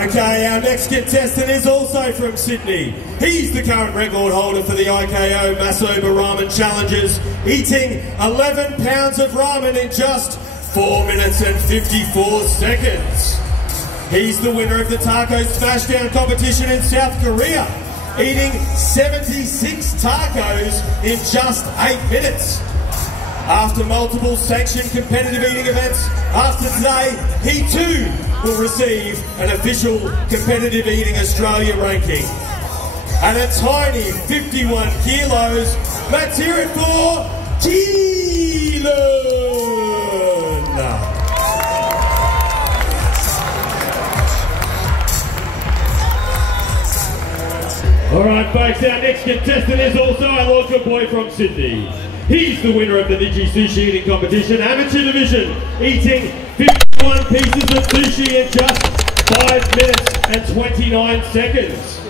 Okay, our next contestant is also from Sydney. He's the current record holder for the IKO Masoba Ramen Challenges, eating 11 pounds of ramen in just 4 minutes and 54 seconds. He's the winner of the Taco Smashdown competition in South Korea, eating 76 tacos in just 8 minutes. After multiple sanctioned competitive eating events, after today, he too will receive an official Competitive Eating Australia ranking. At a tiny 51 kilos, let's hear it for Keelan! Alright folks, our next contestant is also a local boy from Sydney. He's the winner of the ZXIYA eating competition, amateur division, eating 51 pieces of sushi in just 5 minutes and 29 seconds.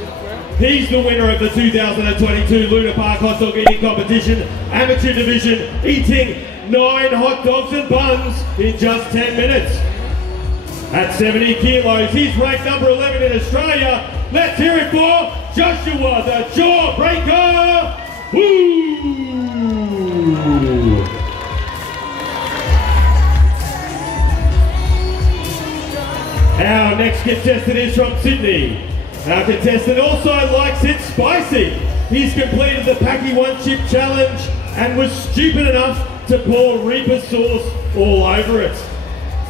He's the winner of the 2022 Luna Park hot dog eating competition, amateur division, eating 9 hot dogs and buns in just 10 minutes. At 70 kilos, he's ranked number 11 in Australia. Let's hear it for Joshua, the Jawbreaker! Woo! Our next contestant is from Sydney. Our contestant also likes it spicy. He's completed the Packy One Chip Challenge and was stupid enough to pour Reaper sauce all over it.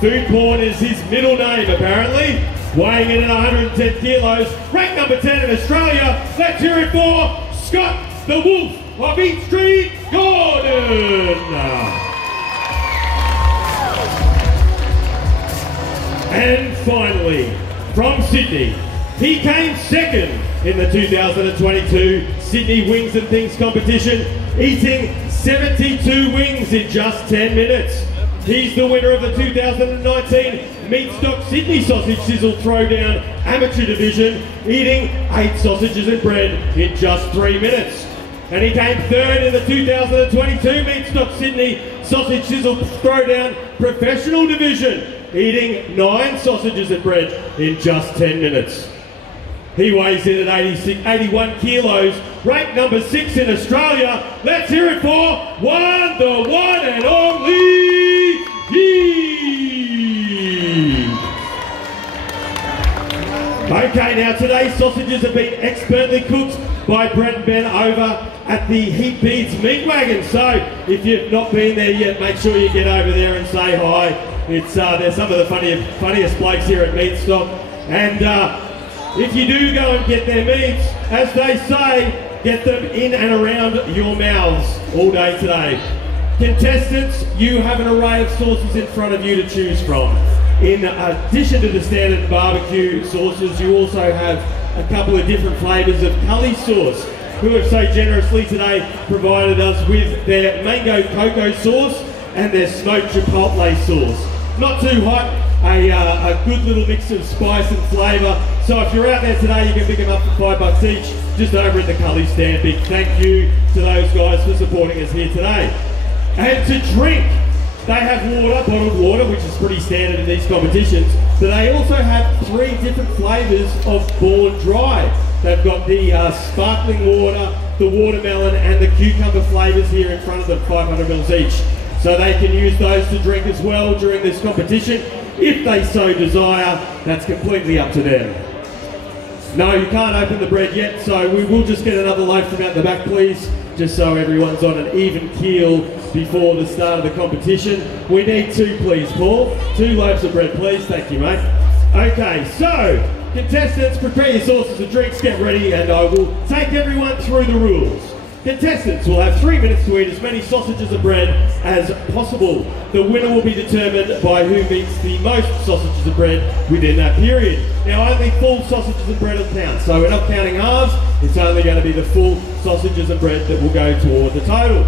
Food porn is his middle name apparently. Weighing in at 110 kilos, ranked number 10 in Australia. Let's hear it for Scott the Wolf of Eat Street, Gordon. And finally, from Sydney, he came second in the 2022 Sydney Wings and Things competition, eating 72 wings in just 10 minutes. He's the winner of the 2019 Meatstock Sydney Sausage Sizzle Throwdown Amateur Division, eating 8 sausages and bread in just 3 minutes. And he came third in the 2022 Meatstock Sydney Sausage Sizzle Throwdown Professional Division, eating 9 sausages and bread in just 10 minutes. He weighs in at 81 kilos, ranked number 6 in Australia. Let's hear it for the one and only Heath. Okay, now today's sausages have been expertly cooked by Brett and Ben over at the Heat Beads Meat Wagon. So if you've not been there yet, make sure you get over there and say hi. It's they're some of the funniest blokes here at Meatstock. And if you do go and get their meats, as they say, get them in and around your mouths all day today. Contestants, you have an array of sauces in front of you to choose from. In addition to the standard barbecue sauces, you also have a couple of different flavours of curry sauce, who have so generously today provided us with their mango cocoa sauce and their smoked chipotle sauce. Not too hot, a good little mix of spice and flavour. So if you're out there today, you can pick them up for $5 each, just over at the Cully stand. Big thank you to those guys for supporting us here today. And to drink, they have water, bottled water, which is pretty standard in these competitions, but they also have 3 different flavours of Born Dry. They've got the sparkling water, the watermelon and the cucumber flavours here in front of them, 500 ml each. So they can use those to drink as well during this competition, if they so desire. That's completely up to them. No, you can't open the bread yet, so we will just get another loaf from out the back, please, just so everyone's on an even keel before the start of the competition. We need 2, please, Paul. 2 loaves of bread, please. Thank you, mate. Okay, so contestants, prepare your sauces and drinks, get ready, and I will take everyone through the rules. Contestants will have 3 minutes to eat as many sausages and bread as possible. The winner will be determined by who eats the most sausages and bread within that period. Now, only full sausages and bread will count, so we're not counting halves. It's only going to be the full sausages and bread that will go toward the total.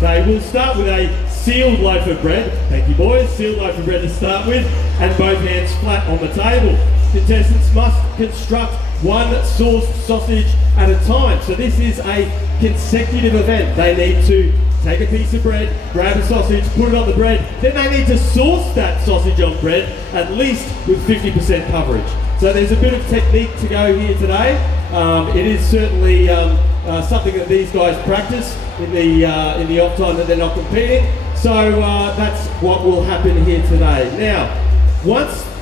They will start with a sealed loaf of bread. Thank you, boys. Sealed loaf of bread to start with, and both hands flat on the table. Contestants must construct 1 sourced sausage at a time. So this is a consecutive event. They need to take a piece of bread, grab a sausage, put it on the bread, then they need to source that sausage on bread, at least with 50% coverage. So there's a bit of technique to go here today. It is certainly something that these guys practice in the off time that they're not competing. So that's what will happen here today. Now,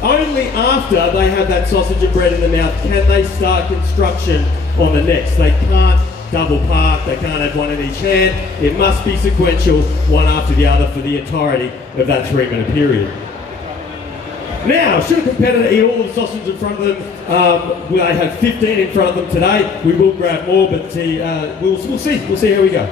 only after they have that sausage and bread in the mouth can they start construction on the next. They can't double park, they can't have one in each hand. It must be sequential, one after the other for the entirety of that 3-minute period. Now, should a competitor eat all the sausage in front of them? They have 15 in front of them today. We will grab more, but we'll see how we go.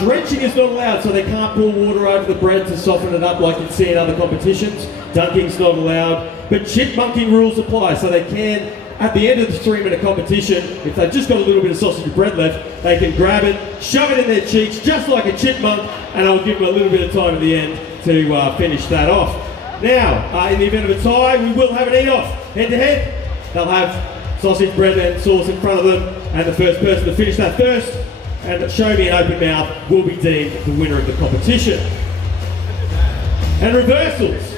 Drenching is not allowed, so they can't pour water over the bread to soften it up like you'd see in other competitions. Dunking's not allowed, but chipmunking rules apply, so they can, at the end of the 3-minute competition, if they've just got a little bit of sausage and bread left, they can grab it, shove it in their cheeks, just like a chipmunk, and I'll give them a little bit of time at the end to finish that off. Now, in the event of a tie, we will have an eat-off. Head-to-head, they'll have sausage, bread, and sauce in front of them, and the first person to finish that first and show me an open mouth will be deemed the winner of the competition. And reversals.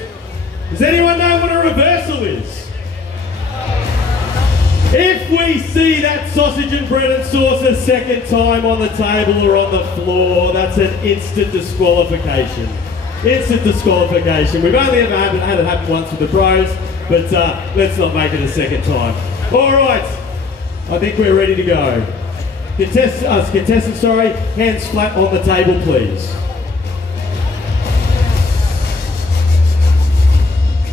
Does anyone know what a reversal is? If we see that sausage and bread and sauce a second time on the table or on the floor, that's an instant disqualification. Instant disqualification. We've only ever had it happen once with the pros, but let's not make it a second time. All right, I think we're ready to go. Contestants, hands flat on the table, please.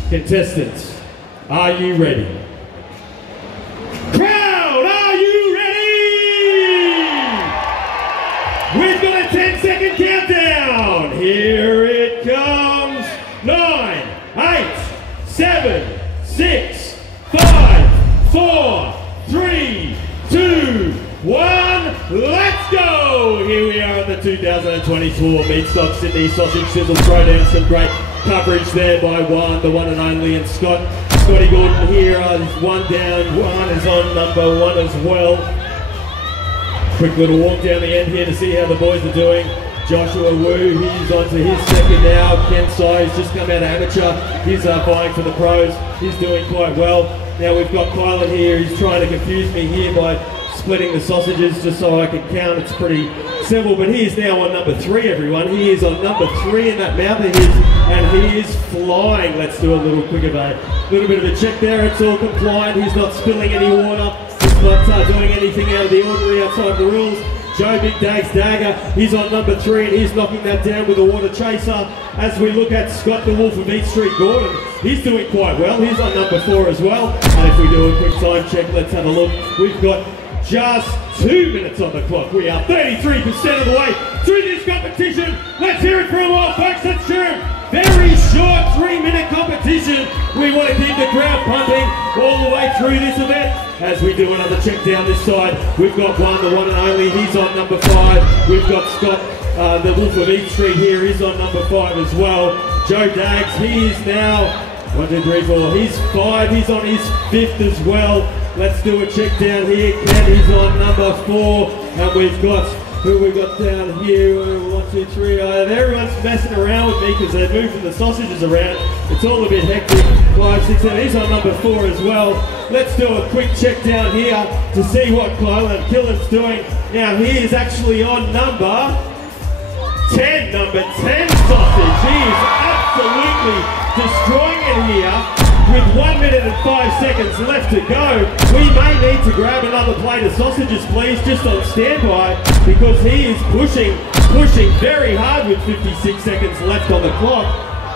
Contestants, are you ready? Crowd, are you ready? We've got a 10-second countdown. Here it comes. 9, 8, 7, 6, 5, 4, 3, 2, 1, let's go! Here we are at the 2024 Meatstock Sydney Sausage Sizzle Throwdown. Some great coverage there by the one and only, and Scotty Gordon here is one down, one is on number 1 as well. Quick little walk down the end here to see how the boys are doing. Joshua Wu, he's on to his second now. Ken Sai has just come out of amateur. He's vying for the pros. He's doing quite well. Now we've got Kylan here. He's trying to confuse me here by splitting the sausages just so I can count. It's pretty simple, but he is now on number 3, everyone. He is on number 3 in that mouth of his, and he is flying. Let's do a little bit of a check there. It's all compliant. He's not spilling any water. He's not doing anything out of the ordinary outside the rules. Joe Big Dags Dagger, he's on number 3 and he's knocking that down with a water chaser. As we look at Scott the Wolf of Eat Street Gordon, he's doing quite well. He's on number 4 as well. And if we do a quick time check, let's have a look. We've got just 2 minutes on the clock. We are 33% of the way through this competition. Let's hear it for them all, folks. Let's cheer him. Very short 3-minute competition. We want to keep the crowd pumping all the way through this event. As we do another check down this side, we've got the one and only. He's on number 5. We've got Scott, the Wolf of Eat Street here. He's on number 5 as well. Joe Dags, he is now 1, 2, 3, 4. He's 5. He's on his 5th as well. Let's do a check down here. Ken, he's on number 4. And we've got, who we got down here? 1, 2, 3. Everyone's messing around with me because they're moving the sausages around. It's all a bit hectic. 5, 6, 7. He's on number 4 as well. Let's do a quick check down here to see what Kylan Killen's doing. Now he is actually on number 10. Number 10 sausage. He is absolutely destroying it here. With 1 minute and 5 seconds left to go, we may need to grab another plate of sausages, please, just on standby, because he is pushing very hard with 56 seconds left on the clock,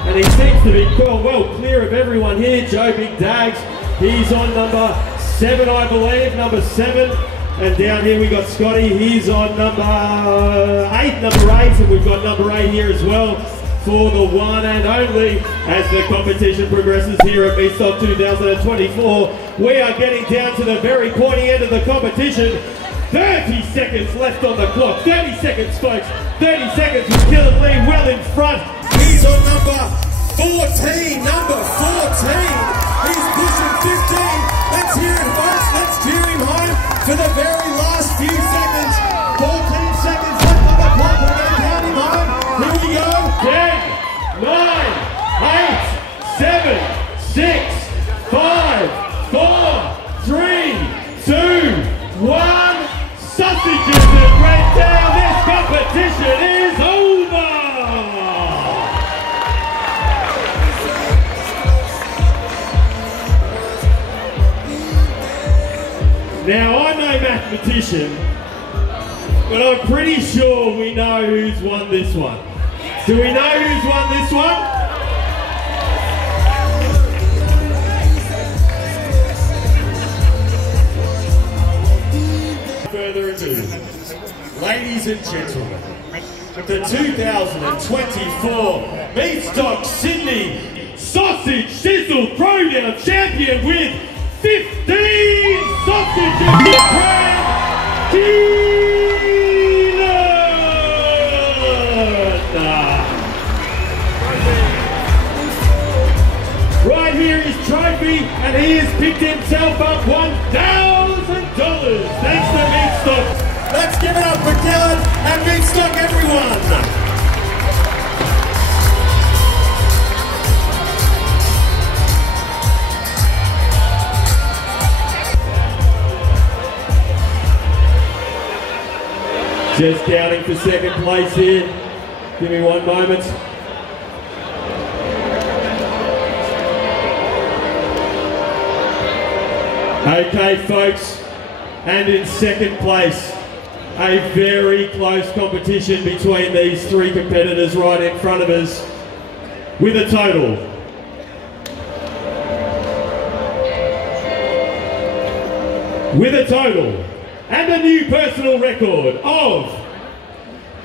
and he seems to be well clear of everyone here. Joe Big Dags, he's on number 7, I believe, number 7, and down here we got Scotty, he's on number 8, and we've got number 8 here as well. For the one and only, as the competition progresses here at Meatstock 2024. We are getting down to the very pointy end of the competition. 30 seconds left on the clock. 30 seconds, folks. 30 seconds with Killen Lee well in front. He's on number 14. Number 14. He's pushing 15. Let's hear it, folks. Let's cheer him home for the very last few seconds. 14 seconds left on the clock. We're going to count him home. Here we go. 10, 9, 8, 7, 6, 5, 4, Now, I'm no mathematician, but I'm pretty sure we know who's won this one. Do we know who's won this one? Further ado, ladies and gentlemen, the 2024 Meatstock Sydney Sausage Sizzle Throwdown Champion with 15 sausages in brand, right here is trophy, and he has picked himself up $1,000 thanks to Meatstock. Let's give it up for Dylan and Meatstock, everyone. Just counting for second place here. Give me one moment. Okay, folks, and in second place, a very close competition between these three competitors right in front of us, with a total and a new personal record of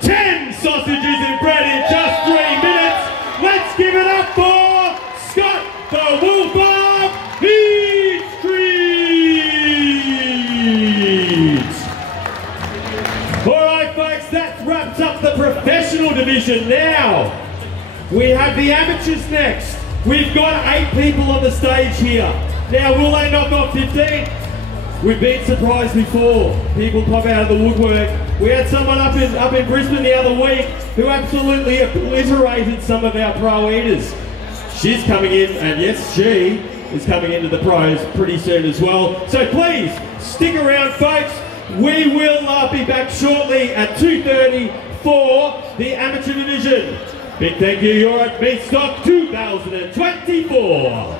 10 sausages in bread in just 3 minutes. Let's give it up for Scott the Wolf of Heat Street. Alright folks, that wraps up the professional division. Now, we have the amateurs next. We've got 8 people on the stage here. Now, will they knock off 15? We've been surprised before. People pop out of the woodwork. We had someone up in Brisbane the other week who absolutely obliterated some of our pro eaters. She's coming in, and yes, she is coming into the pros pretty soon as well. So please, stick around folks. We will be back shortly at 2:30 for the amateur division. Big thank you, you're at Meatstock 2024.